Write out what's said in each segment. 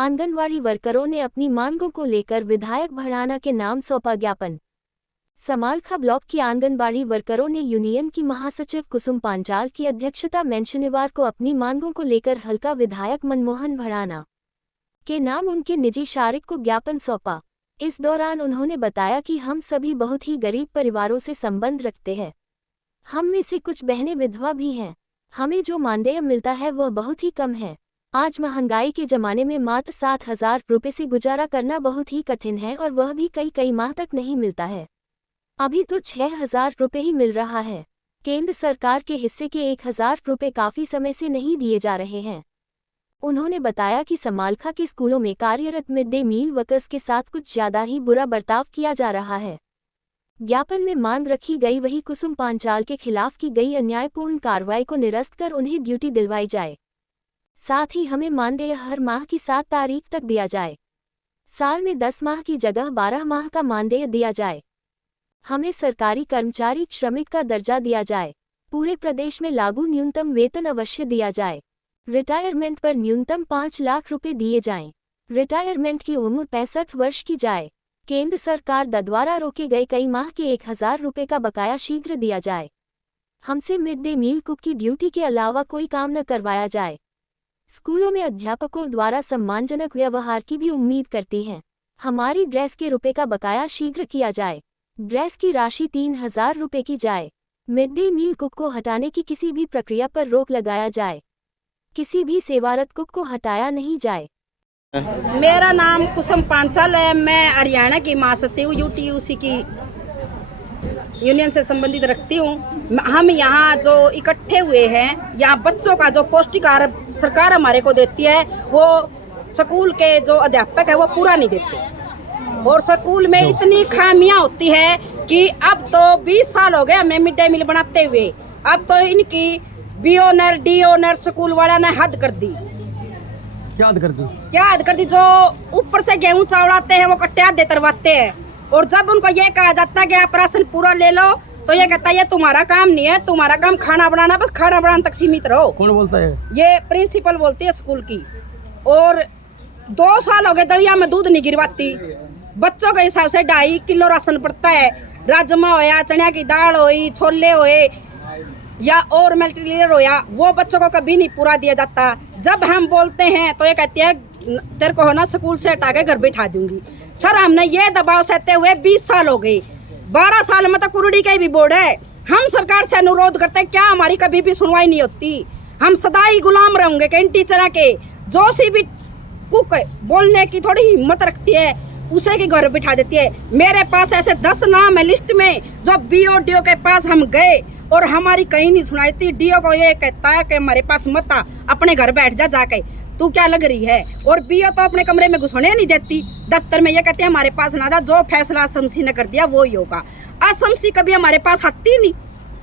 आंगनवाड़ी वर्करों ने अपनी मांगों को लेकर विधायक भड़ाना के नाम सौंपा ज्ञापन। समालखा ब्लॉक की आंगनबाड़ी वर्करों ने यूनियन की महासचिव कुसुम पांचाल की अध्यक्षता में शनिवार को अपनी मांगों को लेकर हल्का विधायक मनमोहन भड़ाना के नाम उनके निजी शारिक को ज्ञापन सौंपा। इस दौरान उन्होंने बताया कि हम सभी बहुत ही गरीब परिवारों से संबंध रखते हैं। हम में से कुछ बहनें विधवा भी हैं। हमें जो मानदेय मिलता है वह बहुत ही कम है। आज महंगाई के जमाने में मात्र 7,000 रुपये से गुजारा करना बहुत ही कठिन है और वह भी कई माह तक नहीं मिलता है। अभी तो 6,000 रुपये ही मिल रहा है। केंद्र सरकार के हिस्से के 1,000 रुपये काफ़ी समय से नहीं दिए जा रहे हैं। उन्होंने बताया कि समालखा के स्कूलों में कार्यरत मिड डे मील वर्कर्स के साथ कुछ ज़्यादा ही बुरा बर्ताव किया जा रहा है। ज्ञापन में मांग रखी गई वही कुसुम पांचाल के खिलाफ की गई अन्यायपूर्ण कार्रवाई को निरस्त कर उन्हें ड्यूटी दिलवाई जाए। साथ ही हमें मानदेय हर माह की 7 तारीख तक दिया जाए। साल में 10 माह की जगह 12 माह का मानदेय दिया जाए। हमें सरकारी कर्मचारी श्रमिक का दर्जा दिया जाए। पूरे प्रदेश में लागू न्यूनतम वेतन अवश्य दिया जाए। रिटायरमेंट पर न्यूनतम 5 लाख रुपए दिए जाएं। रिटायरमेंट की उम्र 65 वर्ष की जाए। केंद्र सरकार द्वारा रोके गए कई माह के 1,000 रुपये का बकाया शीघ्र दिया जाए। हमसे मिड डे मील कुक की ड्यूटी के अलावा कोई काम न करवाया जाए। स्कूलों में अध्यापकों द्वारा सम्मानजनक व्यवहार की भी उम्मीद करती हैं। हमारी ड्रेस के रुपए का बकाया शीघ्र किया जाए। ड्रेस की राशि 3,000 रुपये की जाए। मिड डे मील कुक को हटाने की किसी भी प्रक्रिया पर रोक लगाया जाए। किसी भी सेवारत कुक को हटाया नहीं जाए। मेरा नाम कुसुम पांचाल है। मैं हरियाणा की महासचिव यूटीयूसी की यूनियन से संबंधित रखती हूँ। हम यहाँ जो इकट्ठे हुए हैं, यहाँ बच्चों का जो पौष्टिक आहार सरकार हमारे को देती है वो स्कूल के जो अध्यापक है वो पूरा नहीं देते और स्कूल में इतनी खामियां होती है कि अब तो 20 साल हो गए हमें मिड डे मील बनाते हुए। अब तो इनकी B owner D owner school वाला ने हद कर दी। क्या हद कर दी? जो ऊपर से गेहूं चावल आते हैं वो कट्टे दे तरवाते हैं और जब उनको ये कहा जाता है कि आप राशन पूरा ले लो तो ये कहता है ये तुम्हारा काम नहीं है, तुम्हारा काम खाना बनाना, बस खाना बनाने तक सीमित रहो। कौन बोलता है? ये प्रिंसिपल बोलती है स्कूल की। और 2 साल हो गए दलिया में दूध नहीं गिरवाती। बच्चों के हिसाब से 2.5 किलो राशन पड़ता है। राजमा होया, चना की दाल होई, छोले होए या और मल्टीलियर होया, वो बच्चों को कभी नहीं पूरा दिया जाता। जब हम बोलते हैं तो ये कहती है तेरे को ना स्कूल से हटा के घर बैठा दूंगी। सर हमने ये दबाव सहते हुए 20 साल हो गए। 12 साल में तो कुरुड़ी का भी बोर्ड है। हम सरकार से अनुरोध करते हैं, क्या हमारी कभी भी सुनवाई नहीं होती? हम सदा ही गुलाम रहेंगे कि इन टीचर के जो सी भी कुक बोलने की थोड़ी हिम्मत रखती है उसे के घर बिठा देती है। मेरे पास ऐसे 10 नाम है लिस्ट में जो बीओ डीओ के पास हम गए और हमारी कहीं नहीं सुनाई थी। डीओ को ये कहता है कि हमारे पास मत आ, अपने घर बैठ जा जाके, तू क्या लग रही है। और बीओ तो अपने कमरे में घुसने नहीं देती। दफ्तर में ये कहते हैं हमारे पास ना जा, जो फैसला असमसी ने कर दिया वो ही होगा। असमसी कभी हमारे पास आती नहीं।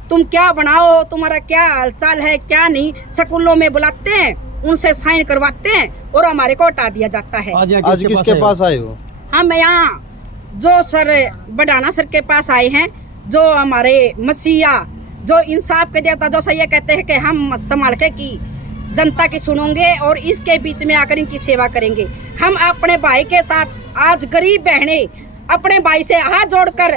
तुम क्या बनाओ, तुम्हारा क्या हालचाल है क्या नहीं, स्कूलों में बुलाते हैं, उनसे साइन करवाते हैं और हमारे को हटा दिया जाता है। आज किसके पास आए हो? हम यहाँ जो सर बढ़ाना सर के पास आए हैं, जो हमारे मसीहा जो इंसाफ के देवता, जो सही कहते हैं कि हम समालखा की जनता की सुनोगे और इसके बीच में आकर इनकी सेवा करेंगे। हम अपने भाई के साथ आज गरीब बहनें अपने भाई से हाथ जोड़कर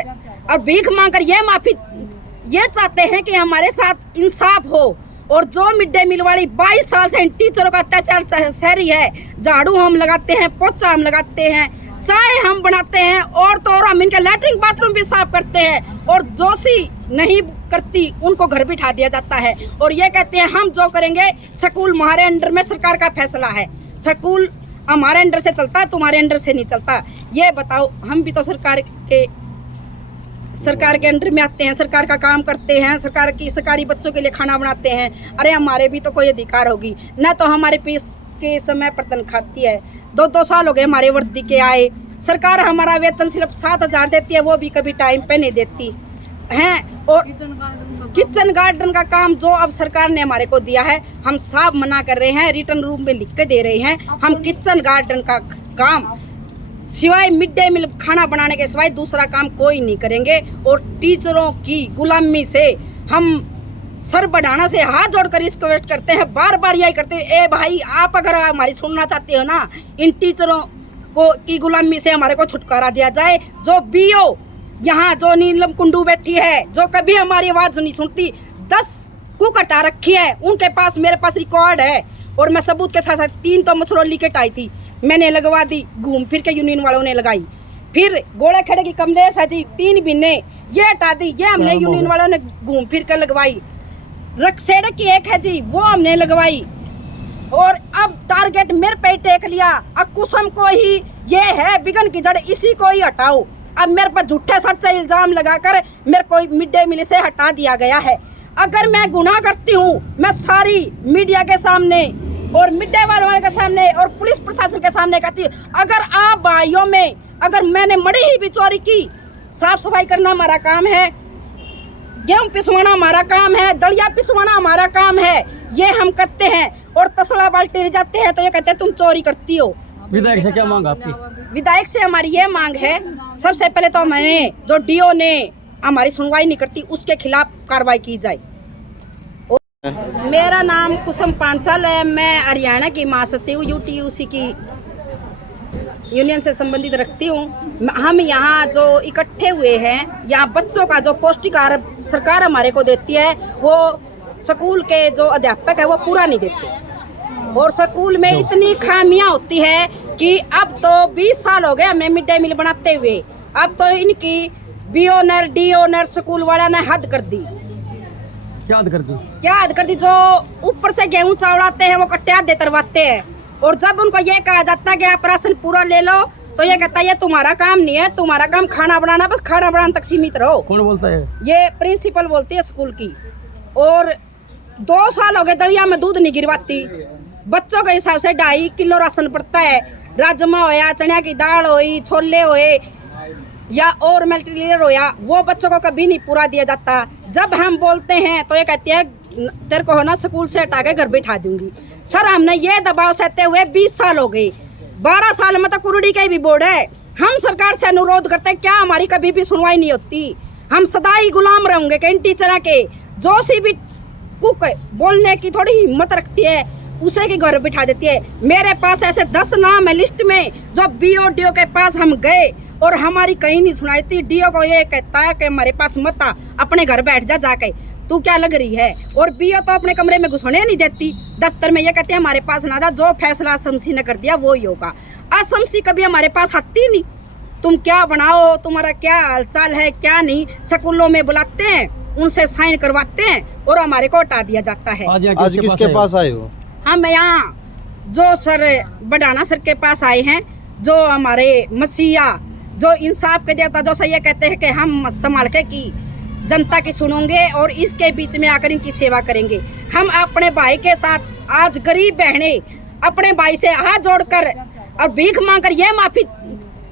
और भीख मांगकर ये चाहते हैं कि हमारे साथ इंसाफ हो। और जो मिड डे मील वाली 22 साल से इन टीचरों का अत्याचार सहरी है, झाड़ू हम लगाते हैं, पोछा हम लगाते हैं, चाय हम बनाते हैं और तो और हम इनके लैट्रिन बाथरूम भी साफ करते हैं और जो सी नहीं करती उनको घर बिठा दिया जाता है। और ये कहते हैं हम जो करेंगे स्कूल हमारे अंडर में, सरकार का फैसला है, स्कूल हमारे अंडर से चलता है, तुम्हारे अंडर से नहीं चलता। ये बताओ, हम भी तो सरकार के अंडर में आते हैं, सरकार का काम करते हैं, सरकारी बच्चों के लिए खाना बनाते हैं। अरे हमारे भी तो कोई अधिकार होगी ना। तो हमारे फीस के समय पर तनख्वाह खाती है। 2 साल हो गए हमारे वर्दी के आए। सरकार हमारा वेतन सिर्फ 7,000 देती है, वो भी कभी टाइम पे नहीं देती हैं। और किचन गार्डन का काम जो अब सरकार ने हमारे को दिया है, हम साफ मना कर रहे हैं, रिटर्न रूम में लिख के दे रहे हैं। हम किचन गार्डन का काम सिवाय मिड डे मील खाना बनाने के सिवाय दूसरा काम कोई नहीं करेंगे। और टीचरों की गुलामी से हम सर बढ़ाना से हाथ जोड़कर रिक्वेस्ट करते हैं, बार बार यही करते हैं, ए भाई आप अगर हमारी सुनना चाहते हो ना, इन टीचरों को की गुलामी से हमारे को छुटकारा दिया जाए। जो बीओ यहाँ जो नीलम कुंडू बैठी है, जो कभी हमारी आवाज नहीं सुनती, 10 कुक हटा रखी है, उनके पास मेरे पास रिकॉर्ड है और मैं सबूत के साथ साथ 3 तो मसरौली के टाई थी, मैंने लगवा दी, घूम फिर के यूनियन वालों ने लगाई। फिर गोले खेड़े की कमलेश है जी 3 महीने ये हटा दी, ये हमने यूनियन वालों ने घूम फिर कर लगवाई। रक्सेड़े की एक है जी, वो हमने लगवाई। और अब टारगेट मेरे पे टेक लिया, अब कुसुम को ही ये है बिगन की जड़, इसी को ही हटाओ। अब मेरे पर झूठे सच्चे इल्जाम लगाकर मेरे को मिड डे मील से हटा दिया गया है। अगर मैं गुनाह करती हूँ, मैं सारी मीडिया के सामने और मिड डे वालों के सामने और पुलिस प्रशासन के सामने कहती हूँ, अगर आप भाइयों में अगर मैंने मड़ी ही भी चोरी की, साफ सफाई करना हमारा काम है, गेहूं पिसवाना हमारा काम है, दलिया पिसवाना हमारा काम है, ये हम करते हैं। और तसला बाल्टी ले जाते हैं तो ये कहते हैं तुम चोरी करती हो। विधायक से क्या मांग आपकी? विधायक से हमारी ये मांग है, सबसे पहले तो हमें जो डीओ ने हमारी सुनवाई नहीं करती उसके खिलाफ कार्रवाई की जाए। मेरा नाम कुसुम पांचाल है, मैं हरियाणा की महासचिव यूटीयूसी की यूनियन से संबंधित रखती हूँ। हम यहाँ जो इकट्ठे हुए हैं, यहाँ बच्चों का जो पौष्टिक आहार सरकार हमारे को देती है, वो स्कूल के जो अध्यापक है वो पूरा नहीं देते। और स्कूल में इतनी खामियां होती है कि अब तो 20 साल हो गए हमें मिड डे मील बनाते हुए, अब तो इनकी बीओनर डीओनर स्कूल वाला ने हद कर दी। क्या हद कर दी? क्या हद कर दी? जो ऊपर से गेहूं चावड़ाते हैं वो कट्टे दे तरवाते हैं, और जब उनको ये कहा जाता है कि आप राशन पूरा ले लो तो ये कहता है ये तुम्हारा काम नहीं है, तुम्हारा काम खाना बनाना, बस खाना बनाने तक सीमित रहो। कौन बोलता है? ये प्रिंसिपल बोलती है स्कूल की। और 2 साल हो गए दलिया में दूध नहीं गिरवाती, बच्चों के हिसाब से 2.5 किलो राशन पड़ता है, राजमा होया, चना की दाल हुई, छोले हुए या और मल्टीलियर होया, वो बच्चों को कभी नहीं पूरा दिया जाता। जब हम बोलते हैं तो ये कहते हैं तेरे को हो ना स्कूल से हटा के घर बैठा दूंगी। सर हमने ये दबाव सहते हुए 20 साल हो गए, 12 साल में तो कुरुड़ी का भी बोर्ड है। हम सरकार से अनुरोध करते हैं, क्या हमारी कभी भी सुनवाई नहीं होती? हम सदा ही गुलाम रहेंगे कि इन टीचर के जो सी भी कुक बोलने की थोड़ी हिम्मत रखती है उसे के घर बिठा देती है। मेरे पास ऐसे 10 नाम है लिस्ट में, जो बीओ डीओ के पास हम गए और हमारी कहीं नहीं सुनाई थी। डीओ को ये कहता है कि हमारे पास मत आ, अपने घर बैठ जा जाके, तू क्या लग रही है। और बीओ तो अपने कमरे में घुसने नहीं देती, दफ्तर में ये कहते हैं हमारे पास ना जा, जो फैसला असमसी ने कर दिया वो ही होगा। असमसी कभी हमारे पास आती नहीं, तुम क्या बनाओ, तुम्हारा क्या हालचाल है क्या नहीं, स्कूलों में बुलाते हैं, उनसे साइन करवाते हैं और हमारे को हटा दिया जाता है। आज किसके पास आए हो? हम यहाँ जो सर बढ़ाना सर के पास आए हैं, जो हमारे मसीहा, जो इंसाफ के देवता, जो सही कहते हैं कि हम संभाल के की जनता की सुनोगे और इसके बीच में आकर इनकी सेवा करेंगे। हम अपने भाई के साथ आज गरीब बहनें अपने भाई से हाथ जोड़कर और भीख मांगकर ये माफी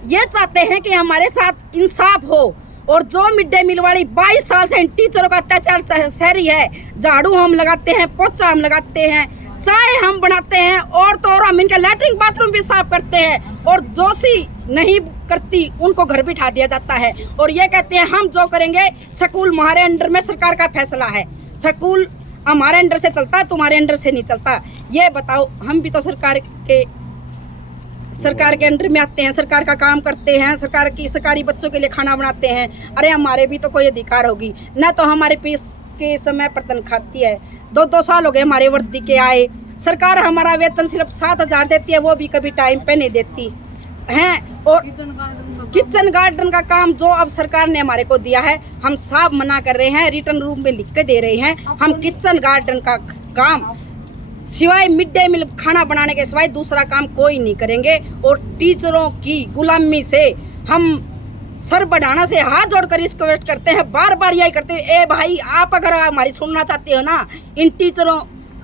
ये चाहते हैं कि हमारे साथ इंसाफ हो। और जो मिड डे मील वाली 22 साल से इन टीचरों का अत्याचार सहरी है, झाड़ू हम लगाते हैं, पोछा हम लगाते हैं, चाय हम बनाते हैं, और तो और हम इनके लैट्रिन बाथरूम भी साफ करते हैं, और जो सी नहीं करती उनको घर बिठा दिया जाता है। और ये कहते हैं हम जो करेंगे, स्कूल हमारे अंडर में, सरकार का फैसला है, स्कूल हमारे अंडर से चलता है, तुम्हारे अंडर से नहीं चलता। ये बताओ, हम भी तो सरकार के अंडर में आते हैं, सरकार का काम करते हैं, सरकारी बच्चों के लिए खाना बनाते हैं। अरे हमारे भी तो कोई अधिकार होगी ना, तो हमारे फीस के समय पर तनख्वाह खाती है। 2 साल हो गए हमारे वर्दी के आए, सरकार हमारा वेतन सिर्फ 7,000 देती है, वो भी कभी टाइम पे नहीं देती हैं। और किचन गार्डन का काम जो अब सरकार ने हमारे को दिया है, हम साफ मना कर रहे हैं, रिटर्न रूम में लिख के दे रहे हैं। हम किचन गार्डन का काम सिवाय मिड डे मील खाना बनाने के सिवाय दूसरा काम कोई नहीं करेंगे। और टीचरों की गुलामी से हम सर बढ़ाना से हाथ जोड़कर रिक्वेस्ट करते हैं, बार बार यही करते हैं, ए भाई आप अगर हमारी सुनना चाहते हो ना, इन टीचरों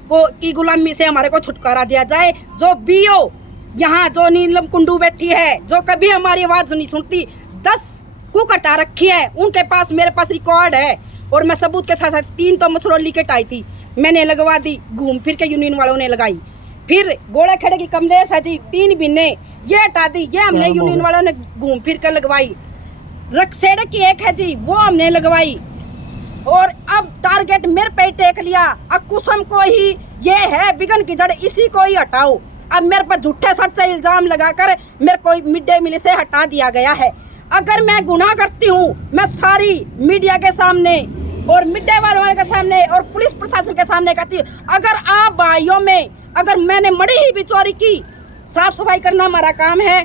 को की गुलामी से हमारे को छुटकारा दिया जाए। जो बीओ यहाँ जो नीलम कुंडू बैठी है, जो कभी हमारी आवाज नहीं सुनती, 10 कुक हटा रखी है, उनके पास मेरे पास रिकॉर्ड है और मैं सबूत के साथ साथ 3 तो मसरौली के टाई थी, मैंने लगवा दी, घूम फिर के यूनियन वालों ने लगाई। फिर गोले खेड़े की कमलेश है जी 3 महीने ये हटा दी, ये हमने यूनियन वालों ने घूम फिर कर लगवाई। रक्सेड़े की एक है जी, वो हमने लगवाई। और अब टारगेट मेरे पे टेक लिया। अब कुसुम को ही ये है बिगन की जड़, इसी को ही हटाओ। अब मेरे पर झूठे सच्चे इल्जाम लगाकर मेरे को मिड डे मील से हटा दिया गया है। अगर मैं गुनाह करती हूँ, मैं सारी मीडिया के सामने और मिड डे वालों के सामने और पुलिस प्रशासन के सामने कहती हूँ, अगर आप भाइयों में अगर मैंने मड़ी ही भी चोरी की, साफ सफाई करना हमारा काम है,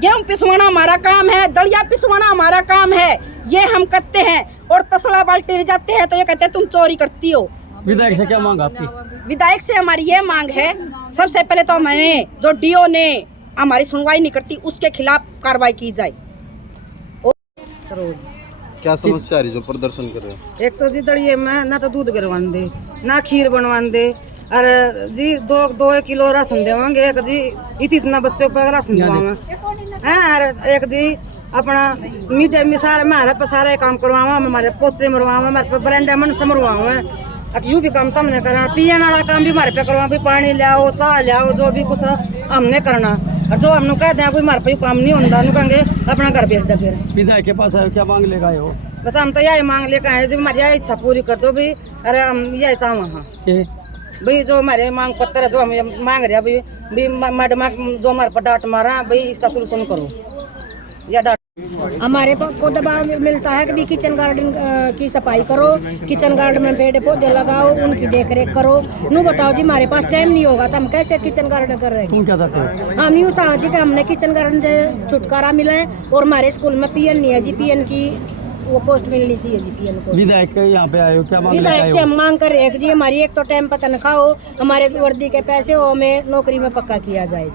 गेहूं पिसवाना हमारा काम है, दलिया पिसवाना हमारा काम है, ये हम करते हैं। और तसला बाल्टी ले जाते हैं तो ये कहते हैं तुम चोरी करती हो। विधायक से क्या मांग आपकी? विधायक से हमारी ये मांग है, सबसे पहले तो हमें जो डीओ ने हमारी सुनवाई नहीं करती उसके खिलाफ कार्रवाई की जाए। क्या समस्या आ रही जो प्रदर्शन कर रहे हो? एक तो जी दड़िए में ना तो दूध गिरवान दे ना खीर बनवान दे, और जी दो किलो राशन देवांगे। एक जी इतना बच्चों पर राशन देवांगे हैं, और एक जी अपना मीठे मिसार हमारे पे सारे काम करवावा, हमारे पोचे मरवावा, हमारे पे बरंडा मन से मरवावा। यू भी काम तो हमने करना, पियन वाला काम भी हमारे पे करवा, भी पानी लियाओ चाह लियाओ, जो भी कुछ हमने करना। और जो हमने कह दें हमारे पे काम नहीं होता, कहेंगे अपना घर भेज दे। फिर विधायक के पास आए, क्या मांग लेकर आए हो? बस हम तो यही मांग लेकर आए जी, हमारी यही इच्छा पूरी कर दो भी। अरे हम यही चाहूँ हाँ भाई, जो हमारे मांग पत्र है, जो हम मांग रहे हैं मैडम जो हमारे पर डांट मारा भाई, इसका सोल्यूशन करो या डांट। हमारे को दबाव मिलता है कि भी किचन गार्डन की सफाई करो, किचन गार्डन में पेड़ पौधे लगाओ, उनकी देख रेख करो। नू बताओ जी, हमारे पास टाइम नहीं होगा तो हम कैसे किचन गार्डन कर रहे हैं? तुम क्या चाहते हो? हम यूँ चाहते कि हमने किचन गार्डन से छुटकारा मिला है, और हमारे स्कूल में पीएन नहीं है जी, पीएन की वो पोस्ट मिलनी चाहिए जी, पीएन को। विधायक यहाँ पे आए हो, क्या मांग लेकर विधायक आए से हो? हम मांग कर रहे हैं कि जी हमारी एक तो टाइम पर तनख्वाह हो, हमारे वर्दी के पैसे हो, हमें नौकरी में पक्का किया जाए।